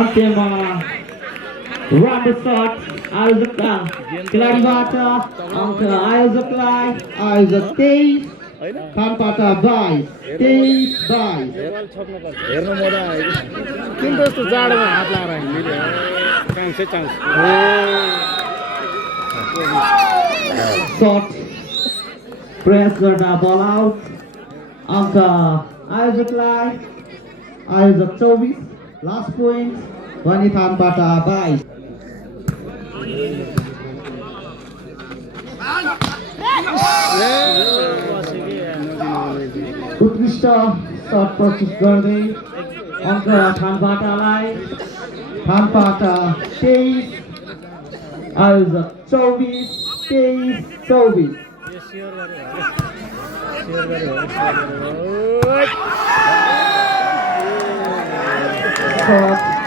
अन्त्यमा राम्रो शट आयोजकका खेलाडीबाट अङ्क आयोजकलाई आयोजक 23 खानपाटा 22 हेर्नु मजा आयो किन त्यस्तो जाडोमा हात लाएर हामीले चान्स शट प्रेस गर्दा बल आउट अङ्क आयोजकलाई आयोजक 24 लास्ट पोइन्ट वनी थानपाटा 22 उत्कृष्ट शट प्रस्तुत गर्दै अङ्क थानपाटालाई थानपाटा 23 आयोजक 24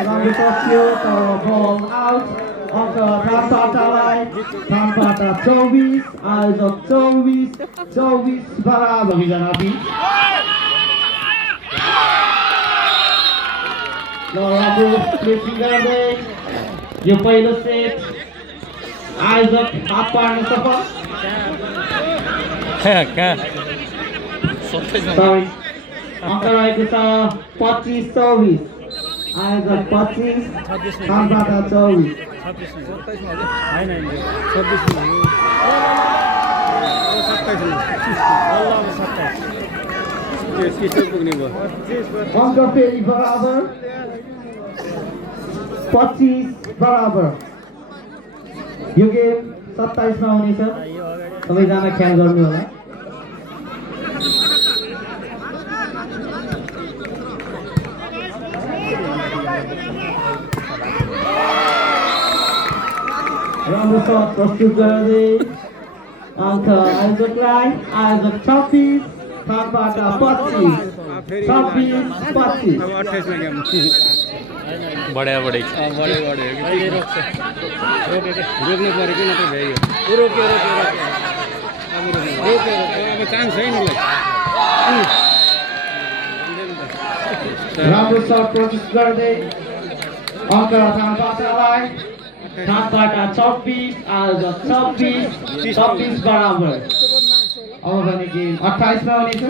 राम्रो टक्यो तर बल आउट अङ्क थानपाटालाई थानपाटा 24 आयोजक 24 बराबर विजनापी राम्रो प्लेसिङ गर्दै यो पहिलो सेट आयोजक हात पार्न सफल अङ्क रहेको छ 25-24 आयोजक 25 थानपाटा 24 अङ्क फेरि बराबर 25 बराबर यो गेम 27 मा हुनेछ सबैजना ख्याल गर्नु होला राम्रो शट प्रस्तुत गर्दै अङ्क आयोजकलाई आयोजक 26 थानपाटा 25 बढ्या रोक्नु पऱ्यो कि नत्र भ्याइयो अब चान्स छैन राम्रो शट प्रस्तुत गर्दै अङ्क थानपाटालाई थानपाटा 26 आयोजक 26 बराबर अब भने गेम 28 मा हुनेछ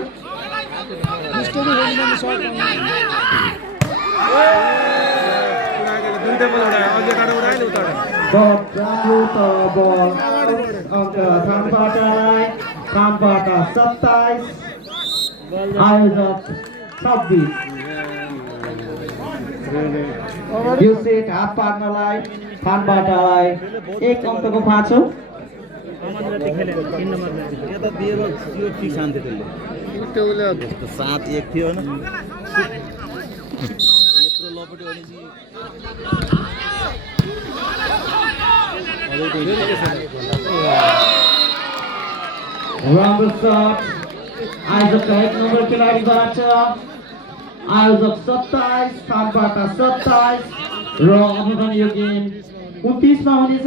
अङ्क थानपाटालाई थानपाटा 27 आयोजक 26 यो सेट हात पार्नलाई थानपाटालाई 1 अङ्कको खाँचो राम्रो शट आयोजक 1 नम्बर खेलाडीबाट आयोजक 27 थानपाटा 27 र अब भने यो गेम 29 मा हुनेछ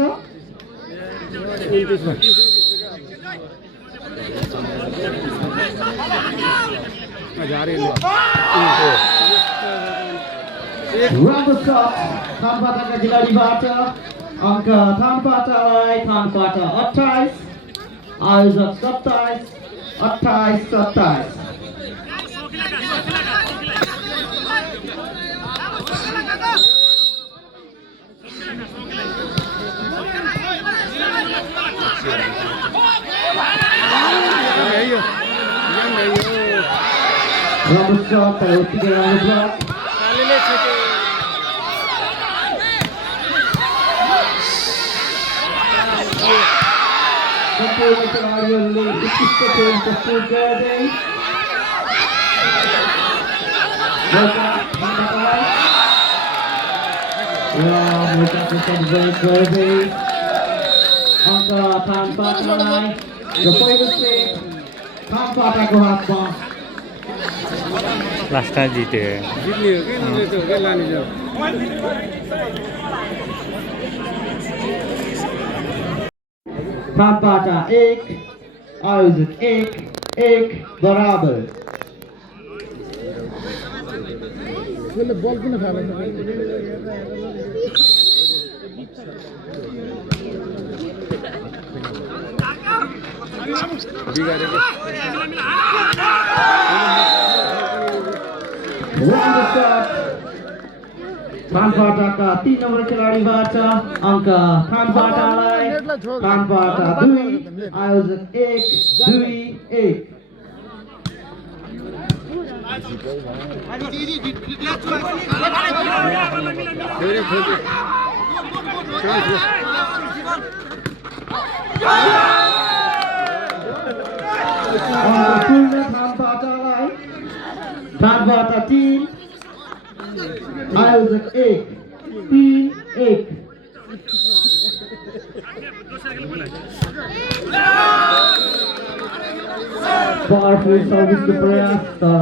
राम्रो शट थानपाटाका खेलाडीबाट अङ्क थानपाटालाई थानपाटा 28 आयोजक 27 28-27 राम्रो शट तर उत्तिकै राम्रो ब्लक सम्पूर्ण खेलाडीहरूले उत्कृष्ट खेल प्रस्तुत गर्दै गर्दै अङ्क थानपाटालाई र पहिलो सेट थानपाटाको हातमा लास्ट जित्यो जित्ने हो कि लाने थानबाट 1 आयोजक 1 बराबर। उसले बल किन थाहा थानबाटाका 3 नम्बर खेलाडीबाट अङ्क थानबाटालाई, थानबाट 2 आयोजक 1 पूर्ण थानबाटालाई, थानबाट 3 आयोजक 3-1। पावरफुल सर्भिसको प्रयास तर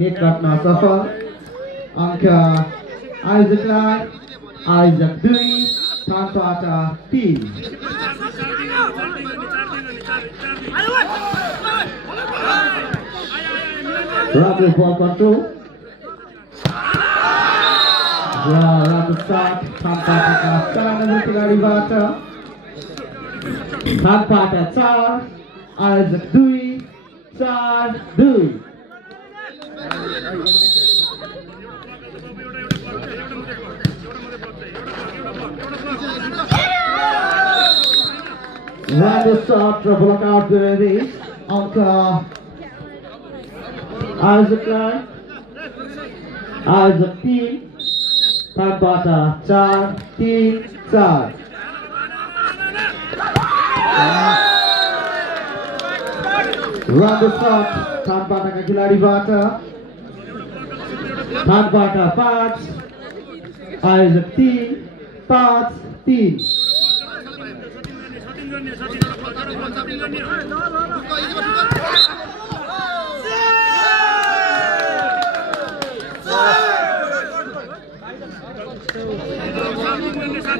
नेट काट्न सफल। अङ्क आयोजकलाई, आयोजक 2 थानबाट 3। राम्रो बल कन्ट्रोल र राम्रो साथ थानबाटाका 4 नम्बर खेलाडीबाट, थानबाट 4 आयोजक 2-4-2। राम्रो शट र ब्लक आउट गरे अङ्क आयोजकलाई, आयोजक 3 थानबाट 4-3-4। राम्रो शट थानबाटाका खेलाडीबाट, थानबाट 5 आयोजक 3-5-3।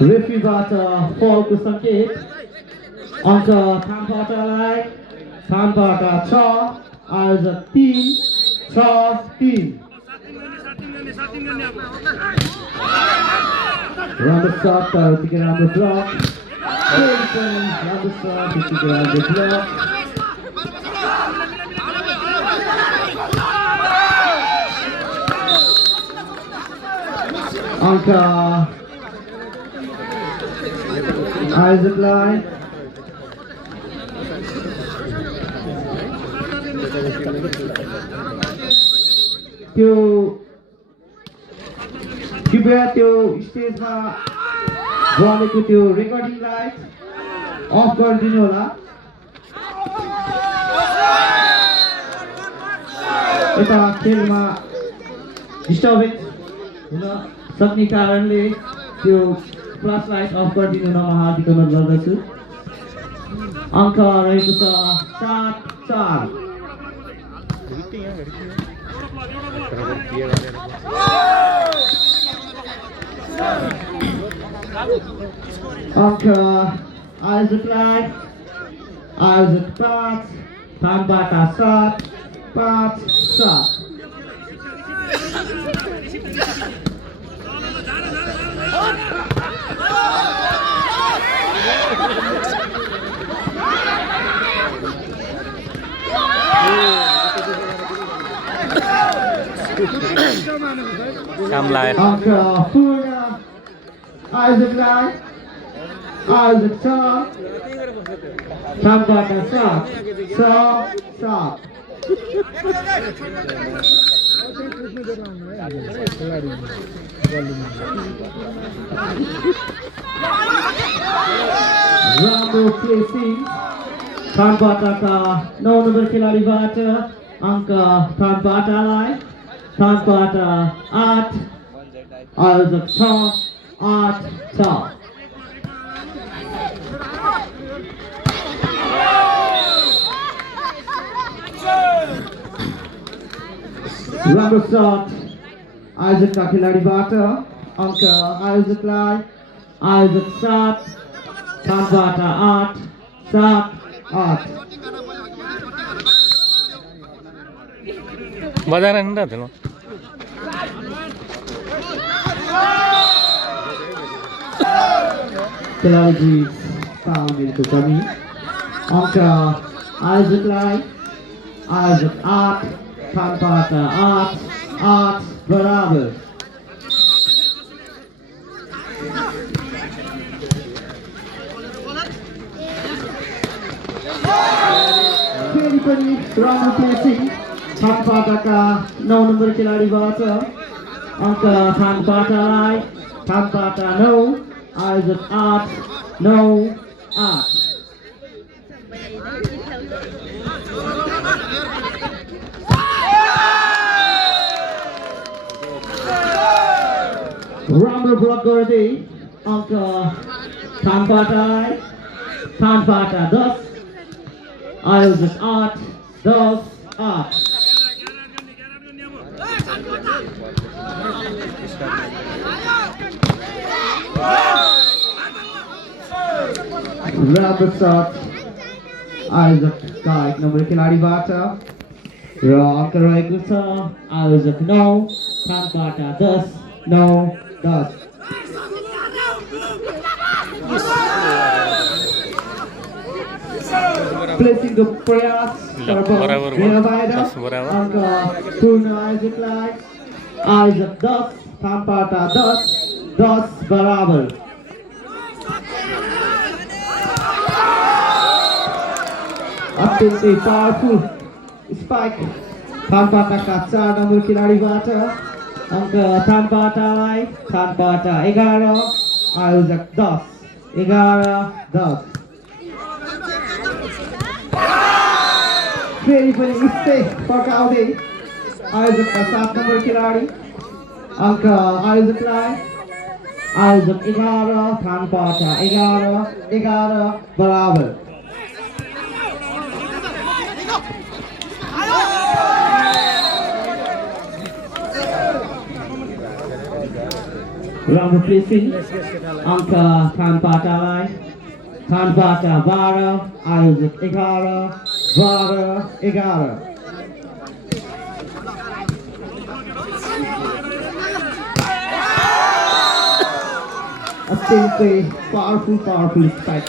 रेफ्रीबाट फलको सङ्केत। अङ्क थानबाटालाई, थानबाट 6 आयोजक 3-6-3। राम्रो शट तर उत्तिकै राम्रो ब्लक, राम्रो शट उत्तिकै राम्रो ब्लक। अङ्क आयोजकलाई, त्यो कृपया त्यो स्टेजमा बलेको त्यो रेकर्डिङ लाइट अफ गरिदिनु होला। यता खेलमा डिस्टर्बेन्स हुन सक्ने कारणले त्यो फ्ल्यास लाइट अफ गरिदिनु म हार्दिक अनुरोध गर्दछु। अङ्क रहेको छ 7-4। अङ्क आयोजकलाई, आयोजक 5 थानबाट 7-5-7। काम लाग्यो। अङ्क पूर्ण आयोजकलाई, आयोजक 6 थानबाट 7-6-7। राम्रो प्लेसिङ थानबाटाका 9 नम्बर खेलाडीबाट, अङ्क थानबाटालाई, थानबाट 8 आयोजक 6-8-6। राम्रो शट आयोजकका खेलाडीबाट, अङ्क आयोजकलाई, आयोजक 7 थानबाट 7 8 बजाएर नि त थियो खेलाडी तालमेलको कमी अङ्क आयोजकलाई आयोजक 8 थानपाटा 8 8 बराबर फेरि पनि राम्रो प्लेसिङ थानपाटाका 9 नम्बर खेलाडीबाट अङ्क थानपाटालाई थानपाटा 9 आयोजक 8 9 8 राम्रो ब्लक गर्दै अङ्क थानपाटालाई थानपाटा 10 आयोजक 8 10 8 राम्रो शट आयोजकका 1 नम्बर खेलाडीबाट र अङ्क रहेको छ आयोजक 9 थानपाटा 10 9 10 प्लेसिङको प्रयास बराबर अङ्क पूर्ण आयोजकलाई आयोजक 10 थानपाटा 10 10 बराबर अत्यन्तै पावरफुल स्पाइक थानपाटाका 4 नम्बर खेलाडीबाट अङ्क थानपाटालाई थानपाटा 11 आयोजक 10 11 10 फेरि पनि उस्तै पकाउँदै आयोजकका 7 नम्बर खेलाडी अङ्क आयोजकलाई आयोजक 11 थानपाटा 11 11 बराबर राम्रो प्लेसिङ अङ्क थानपाटालाई थानपाटा 12 आयोजक 11 12 11 अत्यन्तै पावरफुल स्पाइक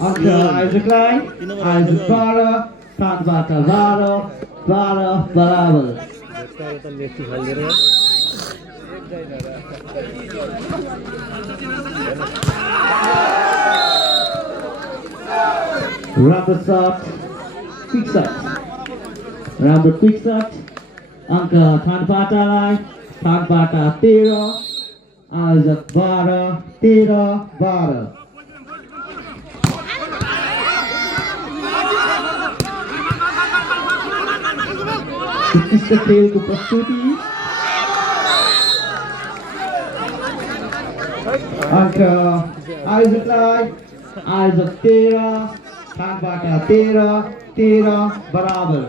अङ्क आयोजकलाई आयोजक 12 थानपाटा 12 12 बराबर राम्रो शट क्विक शट राम्रो क्विक शट अङ्क थानपाटालाई थानपाटा 13 आयोजक 12 13 12 उत्कृष्ट खेलको प्रस्तुति अङ्क आयोजकलाई आयोजक 13 थानपाटा 13 13 बराबर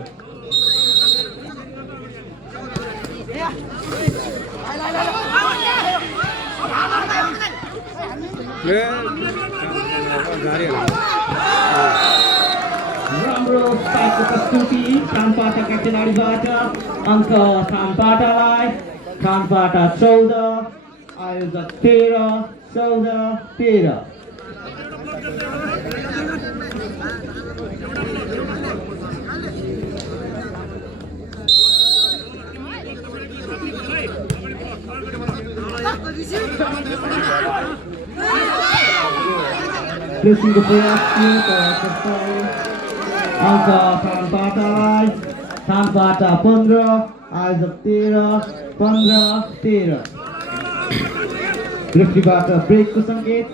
राम्रो स्पाइकको प्रस्तुति थानपाटाका खेलाडीबाट अङ्क थानपाटालाई थानपाटा 14 आयोजक 13 14 13 प्लेसिङको प्रयास थियो तर अङ्क थानपाटालाई थानपाटा 15 आयोजक 13 15 13 रेफ्रीबाट ब्रेकको सङ्केत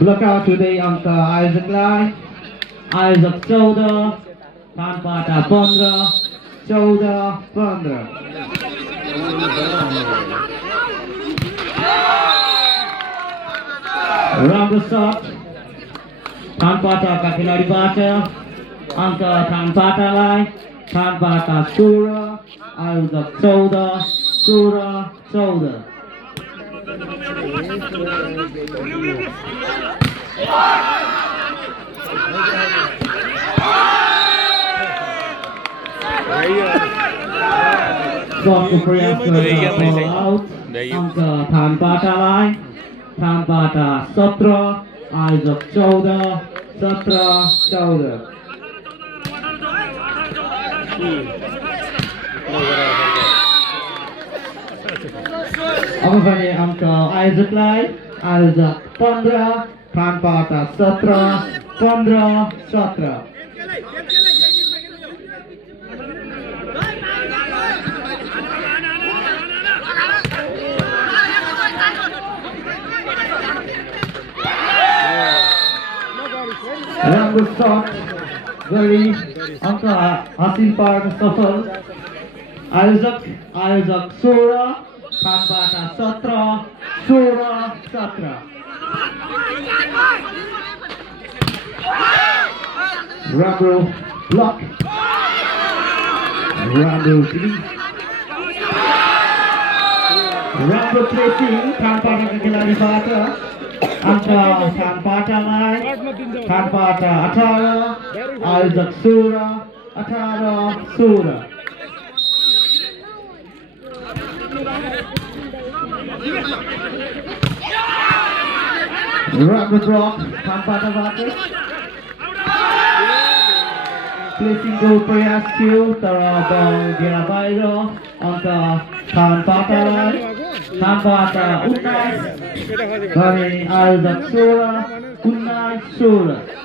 ब्लक आउट हुँदै अङ्क आयोजकलाई आयोजक 14 थानपाटा 15 14-15 राम्रो शट थानपाटाका खेलाडीबाट अङ्क थानपाटालाई थानपाटा 16 आयोजक 14 16-14 Shotको प्रयास गर्दा बल आउट अङ्क थानपाटालाई थानपाटा 17 आयोजक 14 17-14 अब भने अङ्क आयोजकलाई आयोजक 15 थानपाटा 17 15-17 राम्रो शट गरी अङ्क हासिल पार्न सफल आयोजक 16 थानपाटा 17 16-17 राम्रो ब्लक राम्रो प्लेसिङ थानपाटाका खेलाडीबाट अङ्क थानपाटालाई थानपाटा 18 आयोजक 16 18-16 राम्रो ब्लक थानपाटाबाट प्लेसिङको प्रयास थियो तर बल घेरा बाहिर अङ्क थानपाटालाई थानपाटा 19 भने आयोजक 16 19-16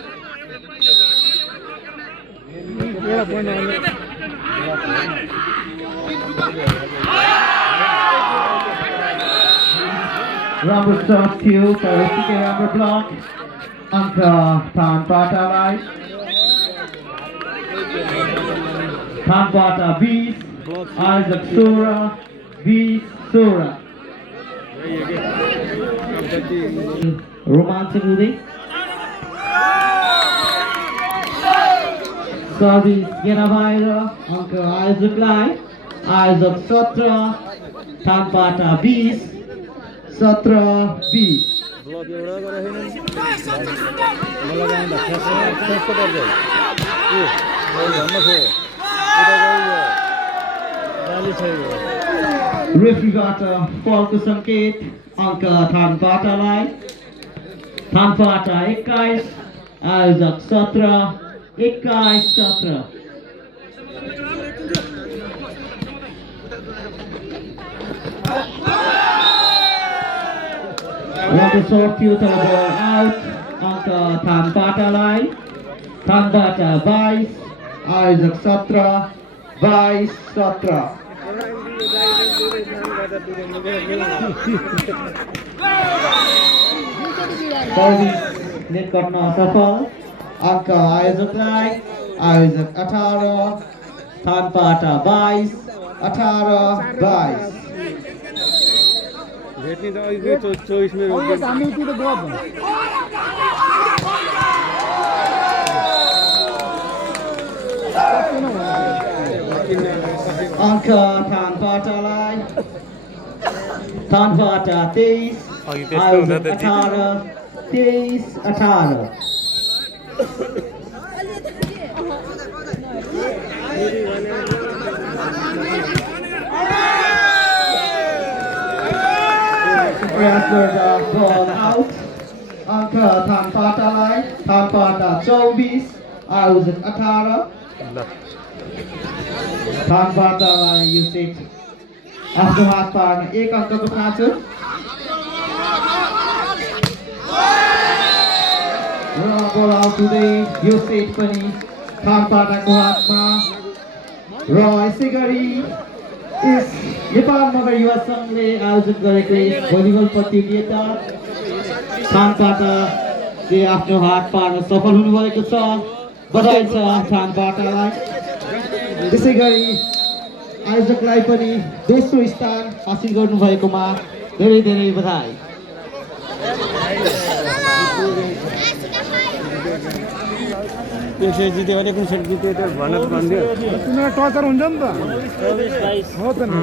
राम्रो शट थियो तर यतिकै राम्रो ब्लक अङ्क थानपाटालाई थानपाटा 20 आयोजक 16 20-16 रोमाञ्चक हुँदै सर्भिस घेरा बाहिर अङ्क आयोजकलाई आयोजक 17 थानपाटा 20 17-20 रेफ्रीबाट फलको सङ्केत अङ्क थानपाटालाई थानपाटा 21 आयोजक 17 21-17 राम्रो शट थियो तर बल आउट अङ्क थानपाटालाई थानपाटा 22 आयोजक 17 22-17 सर्भिस नेट गर्न असफल अङ्क आयोजकलाई आयोजक 18 थानपाटा 22 18-22 भेट्ने त अहिले 24 मिनेट अङ्क थानपाटालाई थानपाटा 23 आयोजक 18 23-18 प्रयास गर्दा बल आउट अङ्क थानपाटालाई थानपाटा 24 आयोजक 18 थानपाटालाई यो सेट आफ्नो हात पार्न 1 अङ्कको खाँचो र बल आउट हुँदै यो सेट पनि थानपाटाको हातमा र यसै गरी नेपाल नगर युवा सङ्घले आयोजन गरेको भलिबल प्रतियोगिता थानपाटाले आफ्नो हात पार्न सफल हुनुभएको छ। बधाई छ थानपाटालाई। त्यसै गरी आयोजकलाई पनि दोस्रो स्थान हासिल गर्नुभएकोमा धेरै धेरै बधाई। त्यसै जित्यो भने कुन सेट जित्यो त भनेर भनिदियो तिनीहरू टचर हुन्छ नि त हो त नि